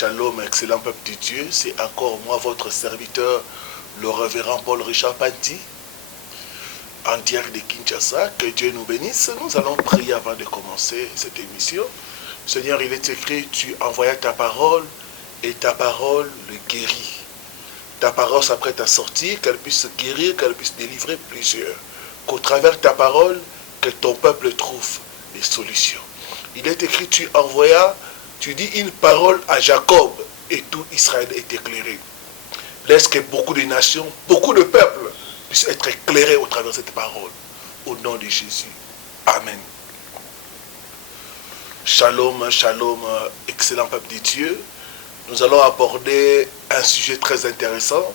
Shalom, excellent peuple de Dieu. C'est encore moi, votre serviteur, le révérend Paul Richard Panti, en direct de Kinshasa. Que Dieu nous bénisse. Nous allons prier avant de commencer cette émission. Seigneur, il est écrit, tu envoyas ta parole et ta parole le guérit. Ta parole s'apprête à sortir, qu'elle puisse guérir, qu'elle puisse délivrer plusieurs. Qu'au travers ta parole, que ton peuple trouve des solutions. Il est écrit, tu envoyas, tu dis une parole à Jacob et tout Israël est éclairé. Laisse que beaucoup de nations, beaucoup de peuples puissent être éclairés au travers de cette parole. Au nom de Jésus. Amen. Shalom, shalom, excellent peuple de Dieu. Nous allons aborder un sujet très intéressant,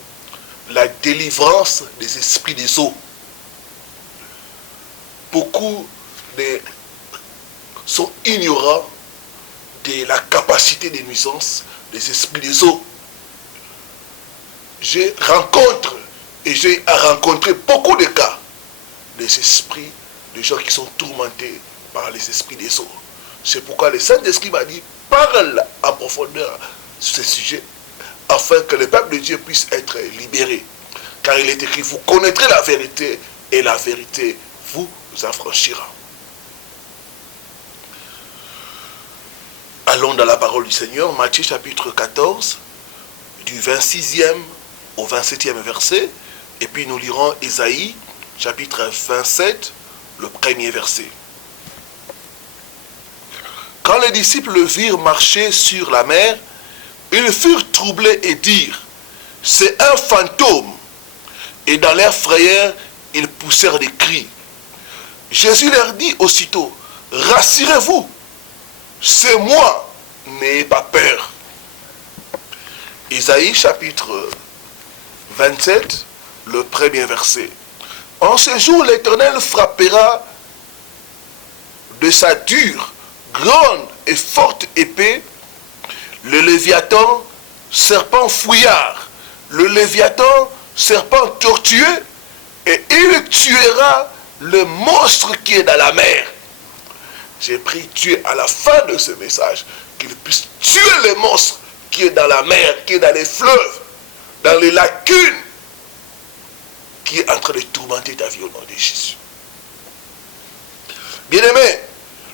la délivrance des esprits des eaux. Beaucoup sont ignorants de la capacité de nuisance des esprits des eaux. J'ai rencontré beaucoup de cas des esprits, de gens qui sont tourmentés par les esprits des eaux. C'est pourquoi le Saint-Esprit m'a dit, parle en profondeur sur ce sujet, afin que le peuple de Dieu puisse être libéré. Car il est écrit, vous connaîtrez la vérité, et la vérité vous affranchira. Allons dans la parole du Seigneur, Matthieu chapitre 14, du 26e au 27e verset, et puis nous lirons Ésaïe chapitre 27, le premier verset. Quand les disciples le virent marcher sur la mer, ils furent troublés et dirent, c'est un fantôme. Et dans leur frayeur, ils poussèrent des cris. Jésus leur dit aussitôt, rassurez-vous, c'est moi, n'ayez pas peur. Ésaïe chapitre 27, le premier verset. En ce jour, l'Éternel frappera de sa dure, grande et forte épée le Léviathan, serpent fouillard, le Léviathan, serpent tortueux, et il tuera le monstre qui est dans la mer. J'ai prié Dieu à la fin de ce message, qu'il puisse tuer le monstre qui est dans la mer, qui est dans les fleuves, dans les lacunes, qui est en train de tourmenter ta vie au nom de Jésus. Bien-aimés,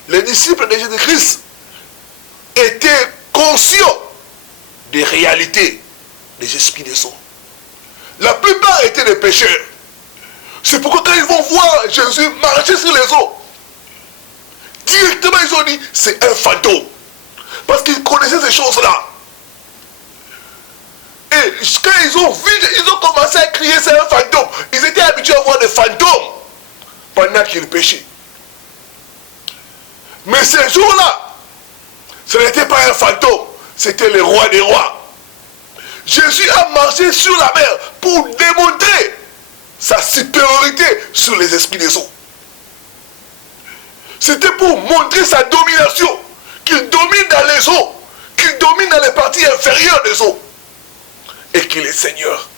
les disciples de Jésus-Christ étaient conscients des réalités des esprits des eaux. La plupart étaient des pécheurs. C'est pourquoi quand ils vont voir Jésus marcher sur les eaux, directement ils ont dit, c'est un fantôme. Parce qu'ils connaissaient ces choses-là. Et quand ils ont vu, ils ont commencé à crier, c'est un fantôme. Ils étaient habitués à voir des fantômes pendant qu'ils péchaient. Mais ces jours-là, ce n'était pas un fantôme, c'était le roi des rois. Jésus a marché sur la mer pour démontrer sa supériorité sur les esprits des eaux. C'était pour montrer sa domination, qu'il domine dans les eaux, qu'il domine dans les parties inférieures des eaux, et qu'il est Seigneur.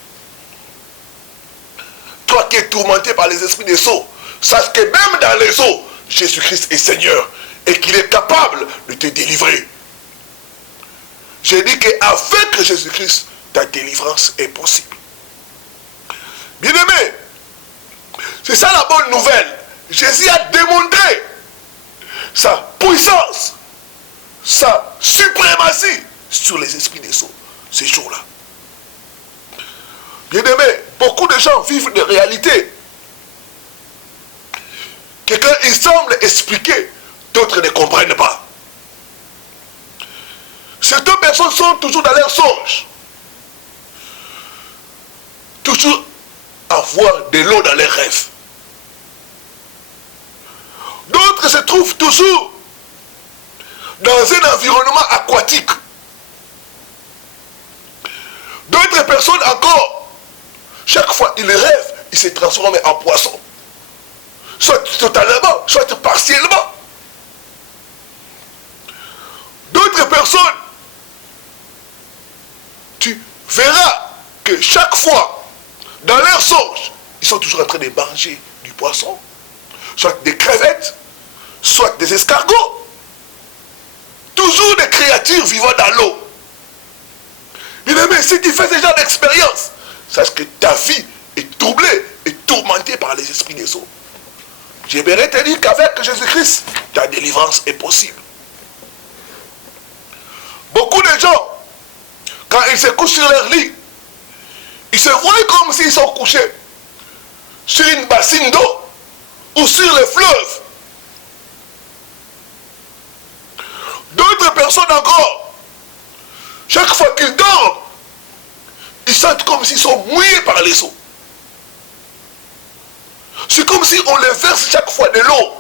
Toi qui es tourmenté par les esprits des eaux, sache que même dans les eaux, Jésus-Christ est Seigneur, et qu'il est capable de te délivrer. J'ai dit qu'avec Jésus-Christ, ta délivrance est possible. Bien-aimé, c'est ça la bonne nouvelle. Jésus a démontré sa puissance, sa suprématie sur les esprits des eaux, ces jours-là. Bien-aimé, beaucoup de gens vivent des réalités que quand ils semblent expliquer, d'autres ne comprennent pas. Certaines personnes sont toujours dans leurs songes. Toujours avoir de l'eau dans leurs rêves. D'autres se trouvent toujours dans un environnement aquatique. D'autres personnes encore, chaque fois qu'ils rêvent, ils se transforment en poisson. Soit totalement, soit partiellement. D'autres personnes, tu verras que chaque fois, dans leurs songes, ils sont toujours en train de manger du poisson, soit des crevettes, soit des escargots. Toujours des créatures vivant dans l'eau. si tu fais ce genre d'expérience, sache que ta vie est troublée et tourmentée par les esprits des eaux. J'aimerais te dire qu'avec Jésus-Christ, ta délivrance est possible. Beaucoup de gens, quand ils se couchent sur leur lit, ils se voient comme s'ils sont couchés sur une bassine d'eau ou sur le fleuve. D'autres personnes encore, chaque fois qu'ils dorment, ils sentent comme s'ils sont mouillés par les eaux. C'est comme si on les verse chaque fois de l'eau.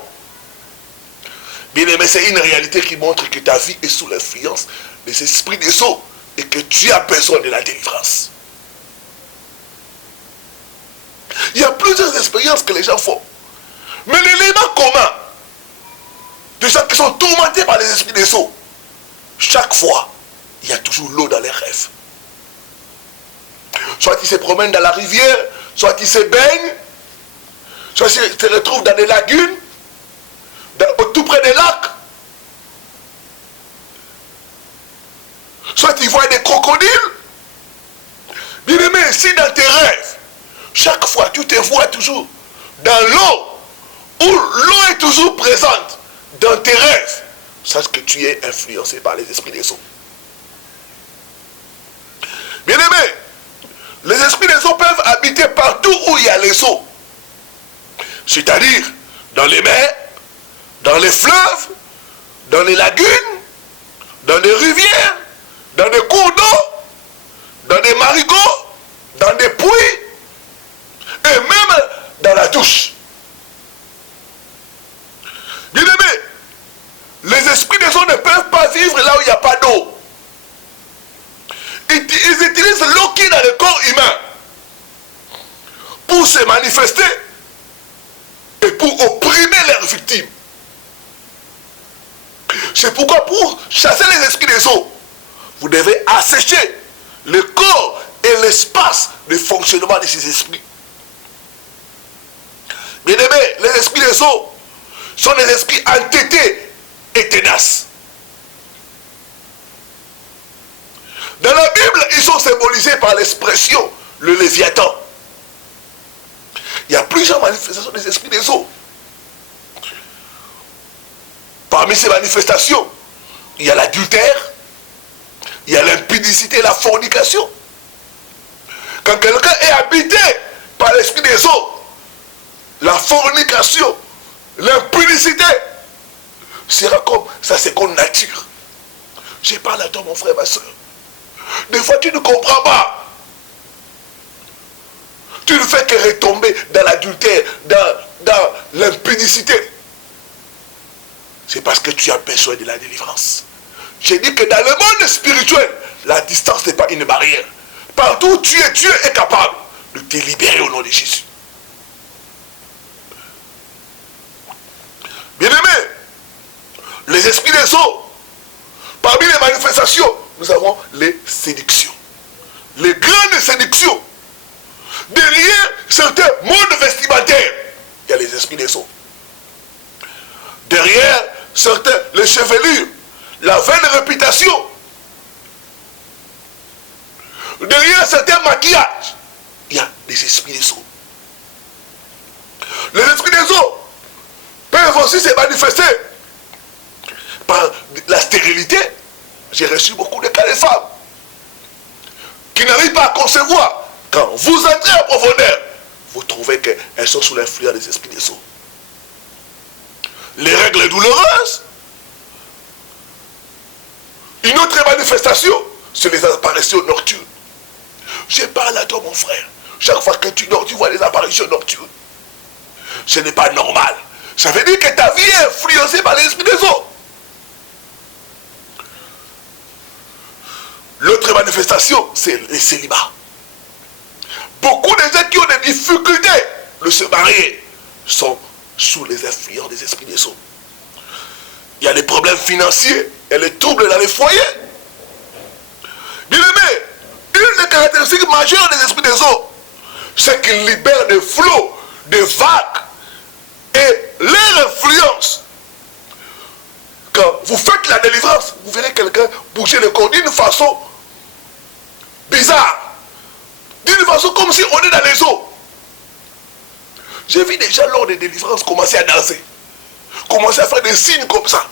Bien aimé, c'est une réalité qui montre que ta vie est sous l'influence des esprits des eaux et que tu as besoin de la délivrance. Il y a plusieurs expériences que les gens font. Mais l'élément commun de gens qui sont tourmentés par les esprits des eaux, chaque fois, il y a toujours l'eau dans les rêves. Soit ils se promènent dans la rivière, soit ils se baignent, soit ils se retrouvent dans des lagunes, tout près des lacs. Soit ils voient des crocodiles. Bien aimé, si dans tes rêves, chaque fois tu te vois toujours dans l'eau, où l'eau est toujours présente dans tes rêves, sache que tu es influencé par les esprits des eaux. Bien aimé, les esprits des eaux peuvent habiter partout où il y a les eaux. C'est-à-dire dans les mers, dans les fleuves, dans les lagunes, dans les rivières, dans des cours d'eau, dans des marigots, dans des puits, et même dans la douche. Bien aimé, les esprits des eaux ne peuvent pas vivre là où il n'y a pas d'eau. Ils utilisent l'eau qui est dans le corps humain pour se manifester et pour opprimer leurs victimes. C'est pourquoi pour chasser les esprits des eaux, vous devez assécher le corps et l'espace de fonctionnement de ces esprits. Bien aimé, les esprits des eaux sont des esprits entêtés et tenaces. Dans la Bible, ils sont symbolisés par l'expression le Léviathan. Il y a plusieurs manifestations des esprits des eaux. Parmi ces manifestations, il y a l'adultère, il y a l'impudicité et la fornication. Quand quelqu'un est habité par l'esprit des eaux, la fornication, l'impudicité sera comme sa seconde nature. Je parle à toi, mon frère, ma soeur. Des fois, tu ne comprends pas. Tu ne fais que retomber dans l'adultère, dans l'impudicité. C'est parce que tu as besoin de la délivrance. J'ai dit que dans le monde spirituel, la distance n'est pas une barrière. Partout où tu es, Dieu est capable de te libérer au nom de Jésus. Bien-aimés, les esprits des eaux, parmi les manifestations, nous avons les séductions. Les grandes séductions. Derrière certains modes vestimentaires, il y a les esprits des eaux. Derrière certains, les chevelures, la vaine réputation. Derrière certains maquillages, il y a des esprits des eaux. Les esprits des eaux peuvent aussi se manifester par la stérilité. J'ai reçu beaucoup de cas de femmes qui n'arrivent pas à concevoir. Quand vous entrez en profondeur, vous trouvez qu'elles sont sous l'influence des esprits des eaux. Les règles douloureuses. Une autre manifestation, c'est les apparitions nocturnes. Je parle à toi, mon frère. Chaque fois que tu dors, tu vois des apparitions nocturnes. Ce n'est pas normal. Ça veut dire que ta vie est influencée par l'esprit des eaux. L'autre manifestation, c'est le célibat. Beaucoup de gens qui ont des difficultés de se marier sont sous les influences des esprits des eaux. Il y a des problèmes financiers, il y a des troubles dans les foyers. Bien aimé, une des caractéristiques majeures des esprits des eaux, c'est qu'ils libèrent des flots, des vagues, et leur influence. Quand vous faites la délivrance, vous verrez quelqu'un bouger le corps d'une façon bizarre. façon comme si on est dans les eaux. J'ai vu déjà lors des délivrances commencer à danser. Commencer à faire des signes comme ça.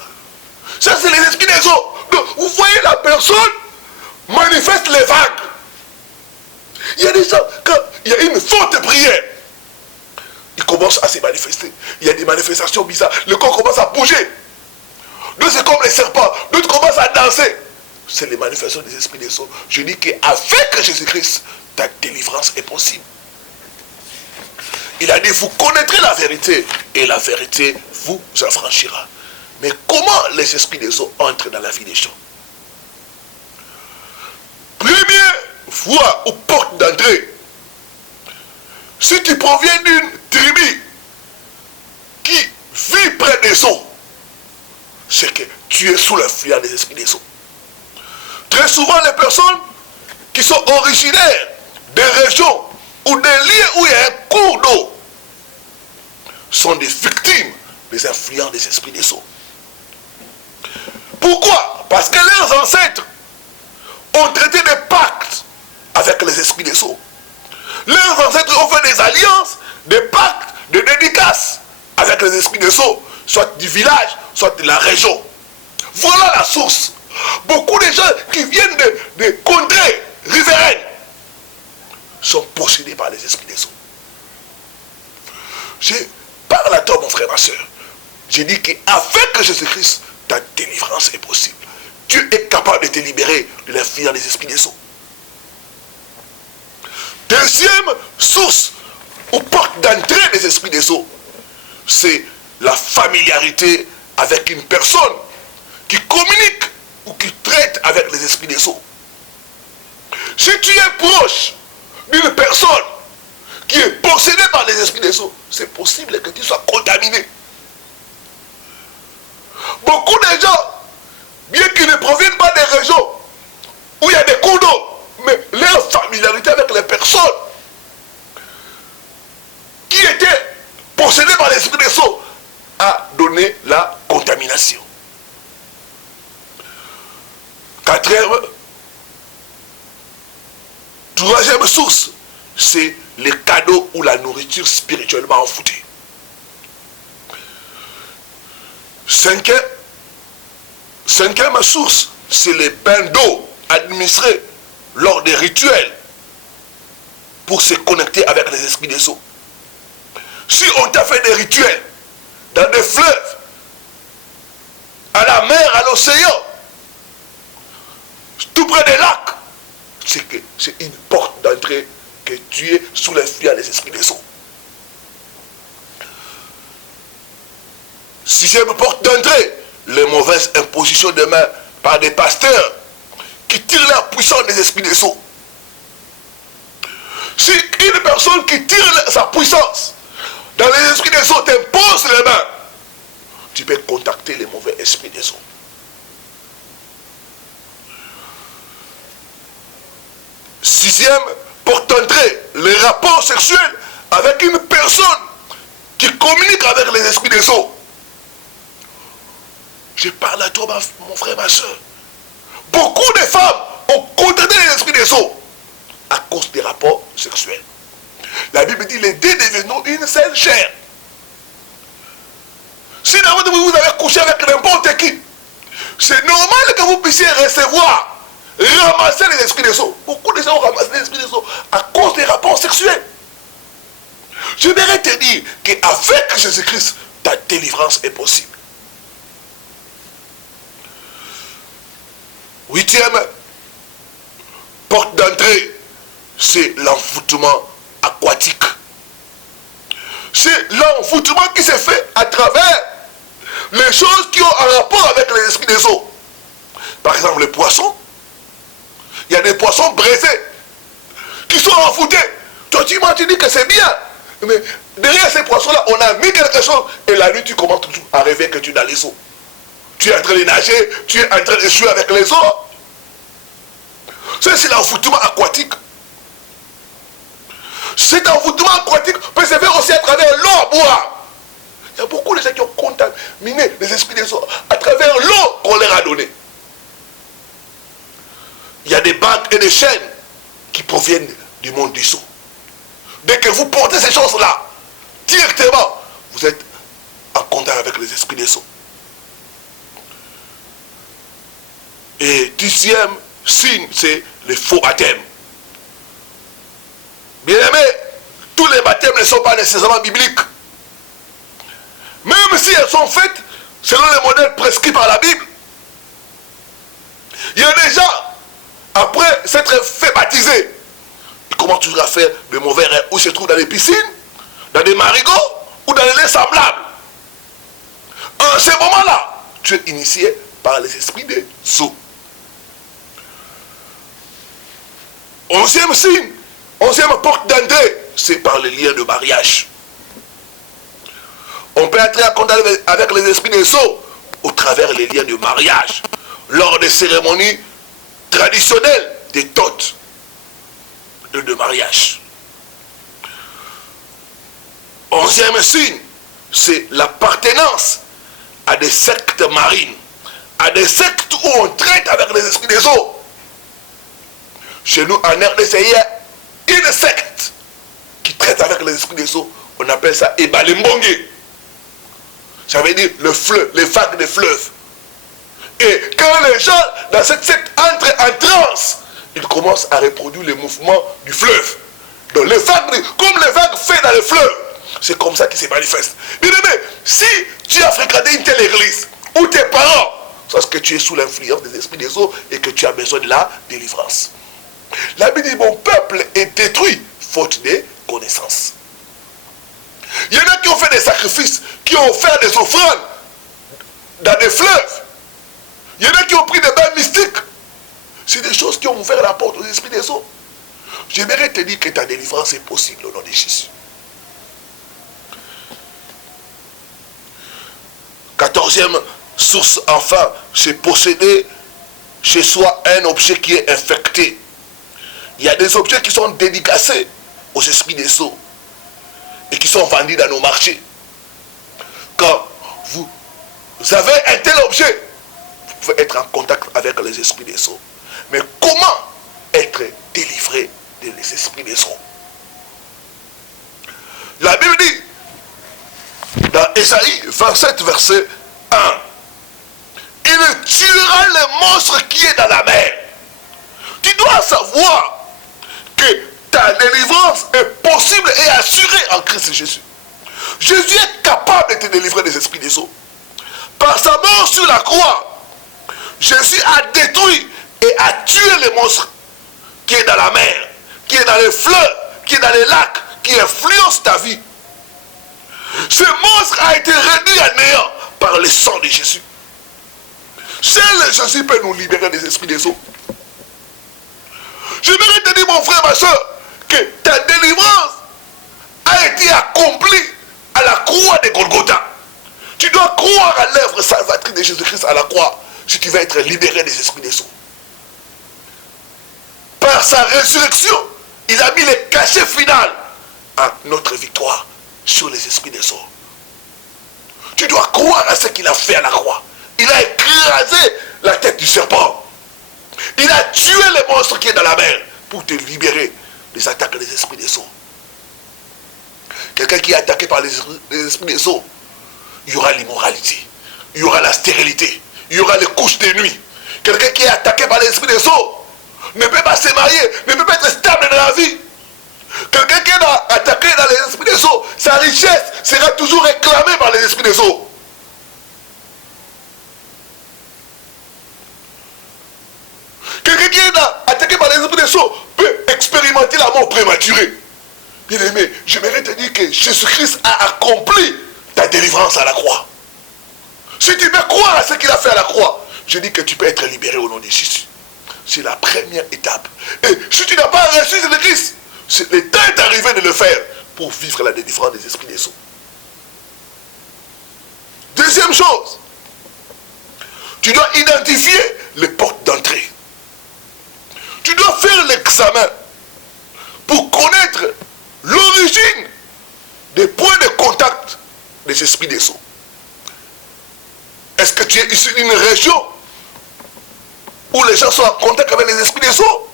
Ça, c'est les esprits des eaux. Donc, vous voyez la personne manifeste les vagues. Il y a des gens, quand il y a une forte prière, ils commencent à se manifester. Il y a des manifestations bizarres. Le corps commence à bouger. D'autres, c'est comme les serpents. D'autres commencent à danser. C'est les manifestations des esprits des eaux. Je dis qu'avec Jésus-Christ, ta délivrance est possible. Il a dit, vous connaîtrez la vérité et la vérité vous affranchira. Mais comment les esprits des eaux entrent dans la vie des gens? Première voie ou porte d'entrée. Si tu proviens d'une tribu qui vit près des eaux, c'est que tu es sous l'influence des esprits des eaux. Très souvent, les personnes qui sont originaires des régions ou des lieux où il y a un cours d'eau sont des victimes des influences des esprits des eaux. Pourquoi? Parce que leurs ancêtres ont traité des pactes avec les esprits des eaux. Leurs ancêtres ont fait des alliances, des pactes, des dédicaces avec les esprits des eaux, soit du village, soit de la région. Voilà la source. Beaucoup de gens qui viennent des contrées riveraines sont possédés par les esprits des eaux. Je parle à toi, mon frère, ma soeur. J'ai dit qu'avec Jésus-Christ, ta délivrance est possible. Dieu est capable de te libérer de l'influence des esprits des eaux. Deuxième source ou porte d'entrée des esprits des eaux, c'est la familiarité avec une personne qui communique ou qui traite avec les esprits des eaux. Si tu es proche d'une personne qui est possédée par les esprits des eaux, c'est possible que tu sois contaminé. Beaucoup de gens, bien qu'ils ne proviennent pas des régions où il y a des cours d'eau, mais leur familiarité avec les personnes qui étaient possédées par l'esprit des eaux a donné la contamination. Troisième source, c'est les cadeaux ou la nourriture spirituellement envoûtée. Cinquième source, c'est les bains d'eau administrés lors des rituels pour se connecter avec les esprits des eaux. Si on t'a fait des rituels dans des fleuves, à la mer, à l'océan, tout près des lacs, c'est une porte d'entrée que tu es sous l'influence des esprits des eaux. Sixième porte d'entrée, les mauvaises impositions de main par des pasteurs qui tirent la puissance des esprits des eaux. Si une personne qui tire sa puissance dans les esprits des eaux t'impose les mains, tu peux contacter les mauvais esprits des eaux. Sixième porte d'entrée, les rapports sexuels avec une personne qui communique avec les esprits des eaux. Je parle à toi, mon frère, ma soeur. Beaucoup de femmes ont contacté les esprits des eaux à cause des rapports sexuels. La Bible dit les deux devenons une seule chair. Si d'abord vous avez couché avec n'importe qui, c'est normal que vous puissiez recevoir, ramasser les esprits des eaux. Beaucoup de gens ont ramassé les esprits des eaux à cause des rapports sexuels. Je voudrais te dire qu'avec Jésus-Christ, ta délivrance est possible. Huitième porte d'entrée, c'est l'envoûtement aquatique. C'est l'envoûtement qui se fait à travers les choses qui ont un rapport avec les esprits des eaux. Par exemple, les poissons. Il y a des poissons brisés qui sont envoûtés. Toi, tu m'as dit que c'est bien. Mais derrière ces poissons-là, on a mis quelque chose. Et la nuit, tu commences toujours à rêver que tu es dans les eaux. Tu es en train de nager, tu es en train de jouer avec les eaux. C'est l'envoûtement aquatique. Cet envoûtement aquatique peut se faire aussi à travers l'eau à boire. Il y a beaucoup de gens qui ont contaminé les esprits des eaux à travers l'eau qu'on leur a donnée. Il y a des bagues et des chaînes qui proviennent du monde du sceau. dès que vous portez ces choses-là, directement, vous êtes en contact avec les esprits des sceaux. Et 10e signe, c'est les faux baptêmes. Bien aimé, tous les baptêmes ne sont pas nécessairement bibliques. Même si elles sont faites selon les modèles prescrits par la Bible. Il y a des gens, après s'être fait baptiser, ils commencent toujours à faire de mauvais rêves, où ils se trouvent dans des piscines, dans des marigots, ou dans des lieux semblables. En ce moment-là, tu es initié par les esprits des sceaux. 11e signe, 11e porte d'entrée, c'est par les liens de mariage. On peut entrer en contact avec les esprits des sceaux au travers des liens de mariage, lors des cérémonies traditionnelles des dots de mariage. 11e signe, c'est l'appartenance à des sectes marines, à des sectes où on traite avec les esprits des eaux. Chez nous, en RDC, il y a une secte qui traite avec les esprits des eaux. On appelle ça Ebalimbongue. Ça veut dire le fleuve, les vagues des fleuves. Et quand les gens dans cette secte entrent en transe, ils commencent à reproduire les mouvements du fleuve. Donc les vagues, comme les vagues faites dans le fleuve, c'est comme ça qu'ils se manifestent. Bien aimé, si tu as fréquenté une telle église, ou tes parents, parce que tu es sous l'influence des esprits des eaux et que tu as besoin de la délivrance. La Bible dit, mon peuple est détruit, faute de connaissances. Il y en a qui ont fait des sacrifices, qui ont fait des offrandes dans des fleuves. Il y en a qui ont pris des bains mystiques. C'est des choses qui ont ouvert la porte aux esprits des eaux. J'aimerais te dire que ta délivrance est possible au nom de Jésus. 14e source, enfin, c'est posséder chez soi un objet qui est infecté. Il y a des objets qui sont dédicacés aux esprits des sceaux et qui sont vendus dans nos marchés. Quand vous avez un tel objet, vous pouvez être en contact avec les esprits des sceaux. Mais comment être délivré des esprits des sceaux? La Bible dit, dans Ésaïe 27, verset 1, il tuera le monstre qui est dans la mer. Tu dois savoir que ta délivrance est possible et assurée en Christ Jésus. Jésus est capable de te délivrer des esprits des eaux. Par sa mort sur la croix, Jésus a détruit et a tué le monstre qui est dans la mer, qui est dans les fleuves, qui est dans les lacs, qui influence ta vie. Ce monstre a été réduit à néant par le sang de Jésus. Seul Jésus peut nous libérer des esprits des eaux. J'aimerais te dire, mon frère, ma soeur, que ta délivrance a été accomplie à la croix de Golgotha. Tu dois croire à l'œuvre salvatrice de Jésus-Christ à la croix si tu veux être libéré des esprits des eaux. Par sa résurrection, il a mis le cachet final à notre victoire sur les esprits des eaux. Tu dois croire à ce qu'il a fait à la croix. Il a écrasé la tête du serpent. Il a tué le monstre qui est dans la mer pour te libérer des attaques des esprits des eaux. Quelqu'un qui est attaqué par les esprits des eaux, il y aura l'immoralité, il y aura la stérilité, il y aura les couches de nuit. Quelqu'un qui est attaqué par les esprits des eaux ne peut pas se marier, ne peut pas être stable dans la vie. Quelqu'un qui est attaqué dans les esprits des eaux, sa richesse sera toujours réclamée par les esprits des eaux. Quelqu'un qui est attaqué par les esprits des eaux peut expérimenter la mort prématurée. Bien aimé, j'aimerais te dire que Jésus-Christ a accompli ta délivrance à la croix. Si tu peux croire à ce qu'il a fait à la croix, je dis que tu peux être libéré au nom de Jésus. C'est la première étape. Et si tu n'as pas reçu Jésus-Christ, le temps est arrivé de le faire pour vivre la délivrance des esprits des eaux. Deuxième chose, tu dois identifier les portes d'entrée. Tu dois faire l'examen pour connaître l'origine des points de contact des esprits des eaux. Est-ce que tu es issu d'une région où les gens sont en contact avec les esprits des eaux?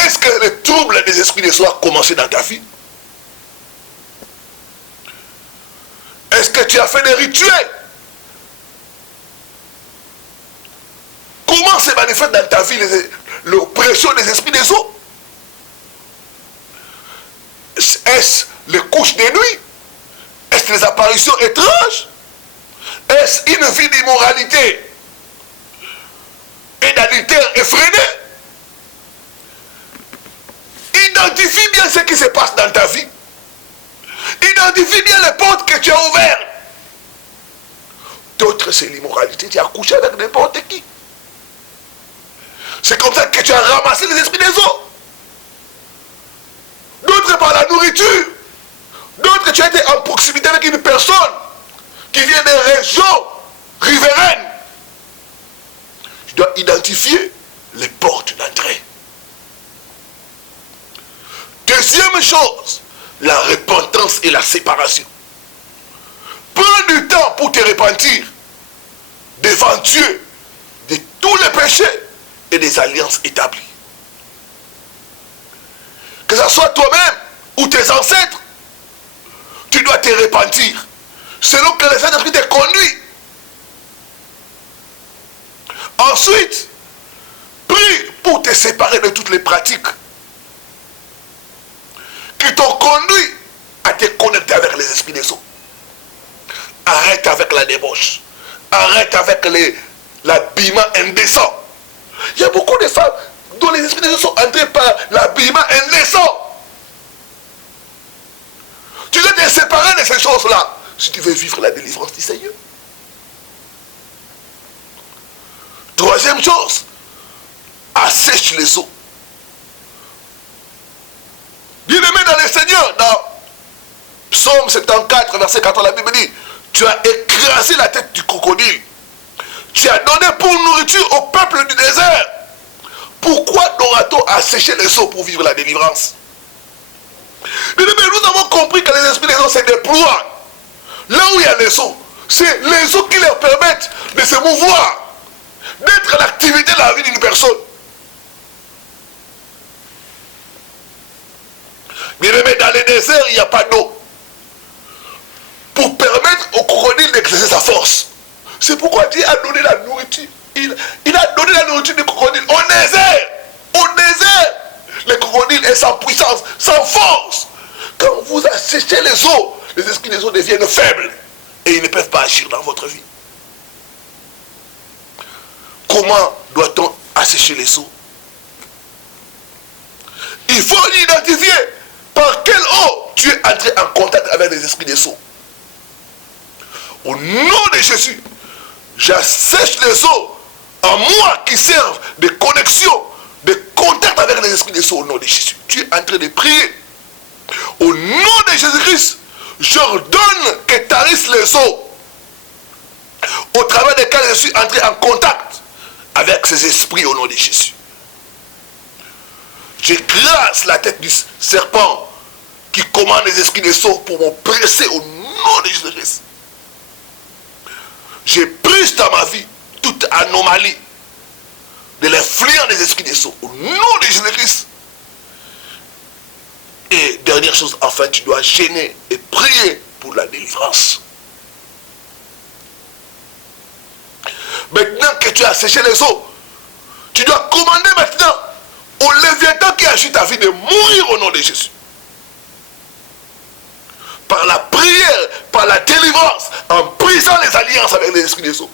Est-ce que le trouble des esprits des soins a commencé dans ta vie? Est-ce que tu as fait des rituels? Comment se manifeste dans ta vie l'oppression des esprits des eaux? Est-ce les couches de nuit? Est-ce les apparitions étranges? Est-ce une vie d'immoralité et d'adultère effréné? Identifie bien ce qui se passe dans ta vie. Identifie bien les portes que tu as ouvertes. D'autres, c'est l'immoralité. Tu as couché avec n'importe qui. C'est comme ça que tu as ramassé les esprits des eaux. D'autres par la nourriture. D'autres, tu as été en proximité avec une personne qui vient des régions riveraines. Tu dois identifier les portes d'entrée. Deuxième chose, la repentance et la séparation. Prends du temps pour te repentir devant Dieu de tous les péchés et des alliances établies. Que ce soit toi-même ou tes ancêtres, tu dois te repentir selon que le Saint-Esprit te conduit. Ensuite, prie pour te séparer de toutes les pratiques qui t'ont conduit à te connecter avec les esprits des eaux. Arrête avec la débauche. Arrête avec l'habillement indécent. Il y a beaucoup de femmes dont les esprits des eaux sont entrés par l'habillement indécent. Tu dois te séparer de ces choses-là si tu veux vivre la délivrance du Seigneur. Troisième chose, assèche les eaux. Bien-aimé dans le Seigneur, dans Psaume 74, verset 14, la Bible dit, tu as écrasé la tête du crocodile. Tu as donné pour nourriture au peuple du désert. Pourquoi doit-on assécher les eaux pour vivre la délivrance? Bien-aimé, nous avons compris que les esprits des eaux se déploient. Là où il y a les eaux, c'est les eaux qui leur permettent de se mouvoir, d'être l'activité de la vie d'une personne. Bien-aimé, dans les déserts, il n'y a pas d'eau. Pour permettre au crocodile d'exercer sa force. C'est pourquoi Dieu a donné la nourriture. Il a donné la nourriture du crocodile au désert. Au désert. Le crocodile est sans puissance, sans force. Quand vous asséchez les eaux, les esprits des eaux deviennent faibles. Et ils ne peuvent pas agir dans votre vie. Comment doit-on assécher les eaux? Il faut identifier par quelle eau tu es entré en contact avec les esprits des eaux. Au nom de Jésus, j'assèche les eaux en moi qui servent de connexion, de contact avec les esprits des eaux au nom de Jésus. Tu es en train de prier. Au nom de Jésus-Christ, j'ordonne que tarissent les eaux au travers desquelles je suis entré en contact avec ces esprits au nom de Jésus. J'écrase la tête du serpent qui commande les esprits des eaux pour m'oppresser au nom de Jésus-Christ. J'ai pris dans ma vie toute anomalie de l'influence des esprits des eaux au nom de Jésus-Christ. Et dernière chose, enfin, tu dois gêner et prier pour la délivrance. Maintenant que tu as séché les eaux, tu dois commander maintenant au Léviathan qui agit ta vie de mourir au nom de Jésus. Par la prière, par la délivrance, en brisant les alliances avec les esprits des eaux,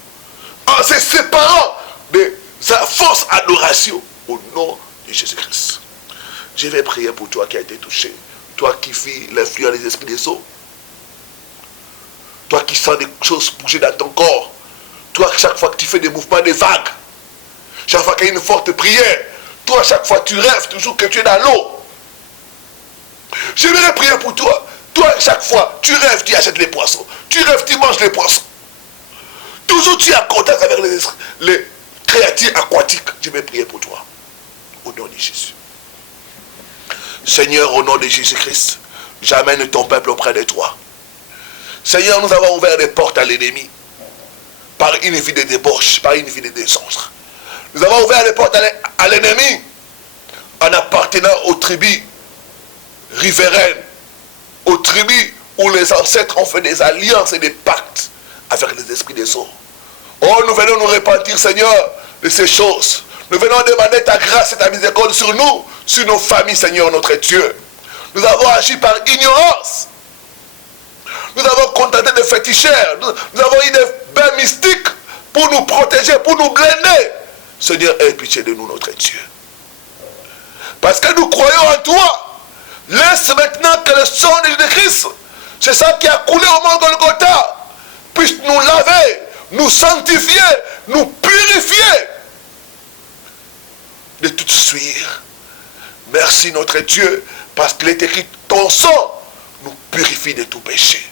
en se séparant de sa fausse adoration au nom de Jésus-Christ. Je vais prier pour toi qui as été touché, toi qui vis l'influence des esprits des eaux, toi qui sens des choses bouger dans ton corps, toi chaque fois que tu fais des mouvements de vagues, chaque fois qu'il y a une forte prière, toi chaque fois tu rêves toujours que tu es dans l'eau. Je vais prier pour toi. Toi, chaque fois, tu rêves, tu achètes les poissons. Tu rêves, tu manges les poissons. Toujours tu es en contact avec les créatures aquatiques. Je vais prier pour toi. Au nom de Jésus. Seigneur, au nom de Jésus-Christ, j'amène ton peuple auprès de toi. Seigneur, nous avons ouvert des portes à l'ennemi. Par une vie de débauche, par une vie de désordre. Nous avons ouvert les portes à l'ennemi en en appartenant aux tribus riveraines, aux tribus où les ancêtres ont fait des alliances et des pactes avec les esprits des eaux. Oh, nous venons nous repentir, Seigneur, de ces choses. Nous venons demander ta grâce et ta miséricorde sur nous, sur nos familles, Seigneur, notre Dieu. Nous avons agi par ignorance. Nous avons contenté de féticheurs. Nous avons eu des bains mystiques pour nous protéger, pour nous blinder. Seigneur, aie pitié de nous, notre Dieu. Parce que nous croyons en toi. Laisse maintenant que le sang de Jésus-Christ, c'est ça qui a coulé au mont Golgotha, puisse nous laver, nous sanctifier, nous purifier de toute suire. Merci notre Dieu, parce qu'il est écrit, ton sang nous purifie de tout péché.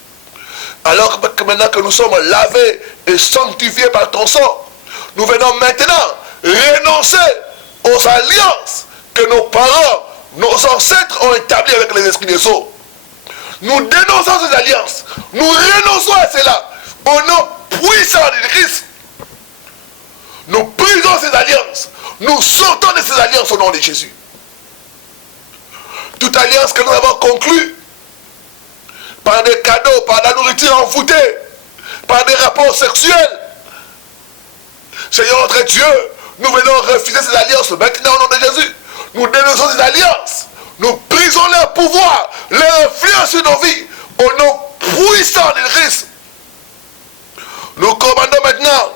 Alors que maintenant que nous sommes lavés et sanctifiés par ton sang, nous venons maintenant renoncer aux alliances que nos parents, nos ancêtres ont établies avec les esprits des eaux. Nous dénonçons ces alliances, nous renonçons à cela au nom puissant de Christ. Nous brisons ces alliances, nous sortons de ces alliances au nom de Jésus. Toute alliance que nous avons conclue par des cadeaux, par la nourriture envoûtée, par des rapports sexuels, Seigneur notre Dieu, nous venons refuser ces alliances maintenant au nom de Jésus. Nous dénonçons ces alliances, nous brisons leur pouvoir, leur influence sur nos vies au nom puissant de Christ. Nous commandons maintenant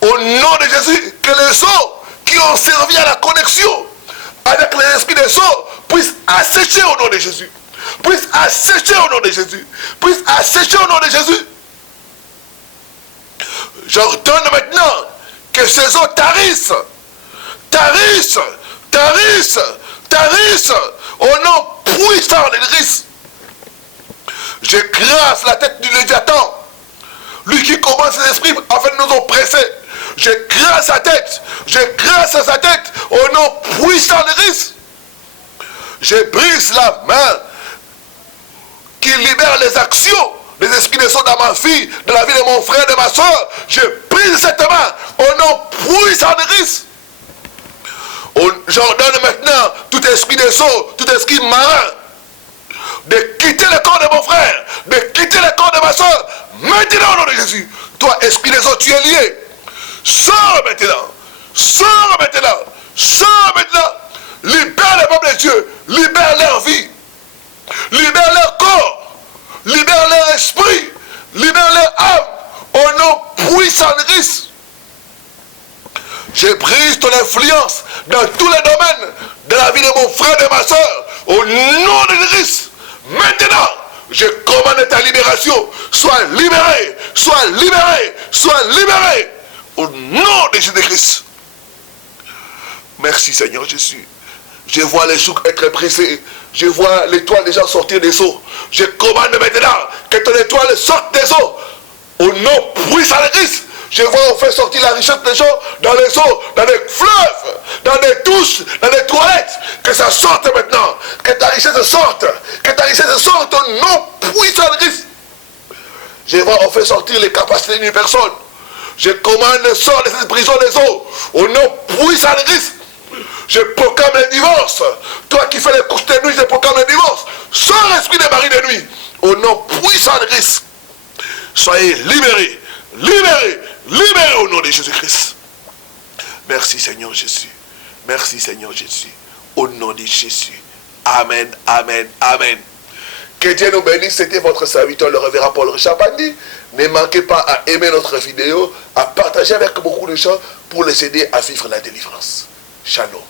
au nom de Jésus que les eaux qui ont servi à la connexion avec les esprits des eaux puissent assécher au nom de Jésus. Puissent assécher au nom de Jésus. Puissent assécher au nom de Jésus. J'ordonne maintenant que ces eaux tarissent. Tarissent. Tarissent. Tarissent. Au nom puissant de Christ. J'écrase la tête du Léviathan. Lui qui commence ses esprits afin de nous oppresser. J'écrase sa tête. J'écrase sa tête au nom puissant de Christ. Je brise la main qui libère les actions des esprits des eaux dans ma vie, dans la vie de mon frère, de ma soeur. Je brise cette main au nom puissant de Christ. J'ordonne maintenant tout esprit des eaux, tout esprit marin, de quitter le corps de mon frère, de quitter le corps de ma soeur, maintenant au nom de Jésus. Toi, esprit des eaux, tu es lié. Sors maintenant. Sors maintenant. Sors maintenant. Libère le peuple de Dieu. Libère leur vie. Libère leur corps. Libère leur esprit. Libère leur âme. Au nom puissant de Christ. Je brise ton influence dans tous les domaines de la vie de mon frère et de ma soeur. Au nom de Christ. Maintenant, je commande ta libération. Sois libéré. Sois libéré. Sois libéré. Au nom de Jésus-Christ. Merci Seigneur Jésus. Je vois les choux être brisés. Je vois l'étoile déjà sortir des eaux. Je commande maintenant que ton étoile sorte des eaux. Au nom puissant de Christ. Je vois on fait sortir la richesse des gens dans les eaux, dans les fleuves, dans les douches, dans les toilettes. Que ça sorte maintenant. Que ta richesse sorte. Que ta richesse sorte au nom puissant de Christ. Je vois on fait sortir les capacités d'une personne. Je commande le sort de cette prison des eaux. Au nom puissant de Christ. Je proclame le divorce. Toi qui fais les couches de nuit, je proclame le divorce. Sors esprit de mari de nuit. Au nom puissant de Christ. Soyez libérés. Libérés. Libérés au nom de Jésus-Christ. Merci Seigneur Jésus. Merci Seigneur Jésus. Au nom de Jésus. Amen. Amen. Amen. Que Dieu nous bénisse. C'était votre serviteur, le révérend Paul Richard Pandi. Ne manquez pas à aimer notre vidéo, à partager avec beaucoup de gens pour les aider à vivre la délivrance. Shalom.